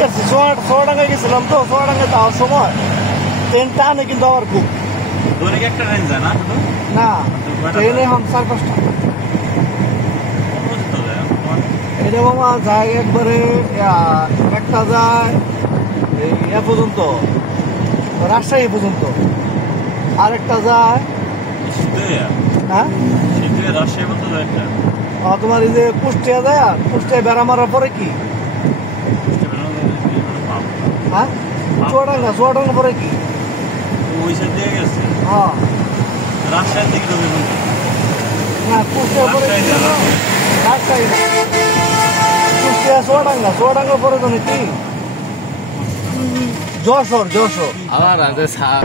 গেছি সোয়াডাঙ্গায় গেছিলাম তো সোয়াডাঙ্গায় যাওয়ার সময় ট্রেন টানে কিন্তু আবার খুব দৈনিক একটা ট্রেন যায় না শুধু না ট্রেনে हम 4-5টা এটা মামা যায় একবারে একটা যায় এই পর্যন্ত রাজশাহী পর্যন্ত আরেকটা যায় হ্যাঁ রাজশাহী পর্যন্ত যায় একটা তোমার এই যে কুষ্টিয়া যায় আর কুষ্টিয়া বেড়া মারার পরে কি হ্যাঁ চুয়াডাঙ্গা পরে কি ওই সাইড দিয়ে গেছে হ্যাঁ রাজশাহীর দিকে ঢুকে না কুষ্টিয়া পরে রাজশাহী না কুষ্টিয়া চুয়াডাঙ্গা পরে জানি কি যশোর আমার রাজে সাপ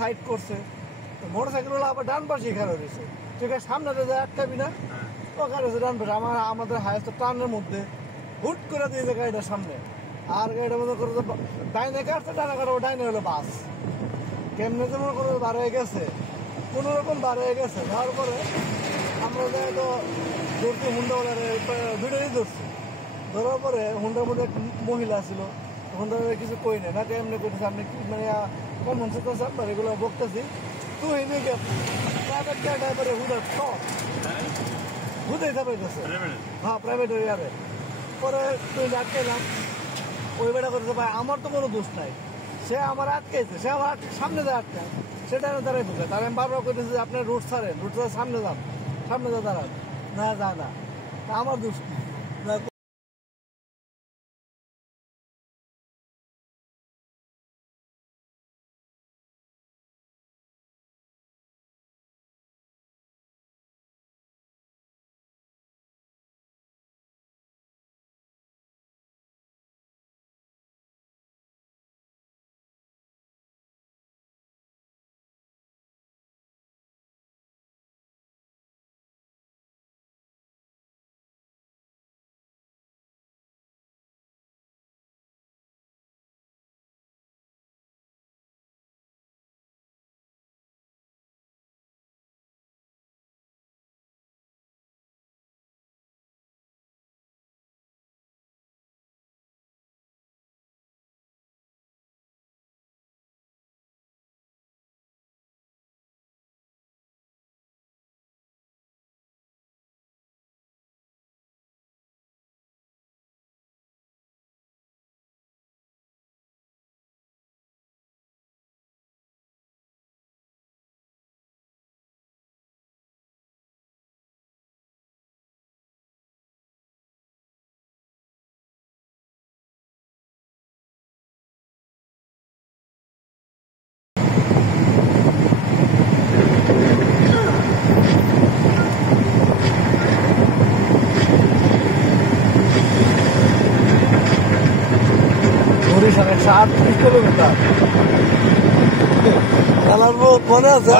সাইড করছে মোটরসাইকেল আবার ডান পাশে খেলা রয়েছে ঠিক আছে সামনে যায় আটকাবি না ওখানে ডান পাশে আমাদের হাইস্ট টানের মধ্যে হুট করে দিয়েছে গাড়িটার সামনে আর গাড়িটার মধ্যে করে ডাইনে কাটছে ডানে কাটবো ডাইনে হলো বাস কেমনে তো মনে করো বার হয়ে গেছে কোনো রকম বার হয়ে গেছে তারপরে আমরা যাই তো ধরছি হুন্ডা ভিডিওই ধরছি ধরার পরে হুন্ডার মধ্যে মহিলা ছিল হুন্ডা কিছু কই নাই না এমনি করতেছে আপনি কি মানে কমন সেন্স আপনার এগুলো বকতেছি তুই নিয়ে প্রাইভেট ড্রাইভারে হুন্ডার টপ হুদাই চাপাইতেছে হ্যাঁ প্রাইভেট এরিয়ারে পরে তুই আটকাইলাম ওই বেটা করতেছে ভাই আমার তো কোনো দোষ নাই সে আমার আটকাইছে সে আমার সামনে যায় আটকায় সেটা আমি দাঁড়াই ঢুকে তাহলে আমি বারবার করতেছি যে আপনার রুট ছাড়েন রুট ছাড়া সামনে যা দাঁড়ান না যায় না আমার দোষ কি বরিশাল 138 কিলোমিটার মনে আছে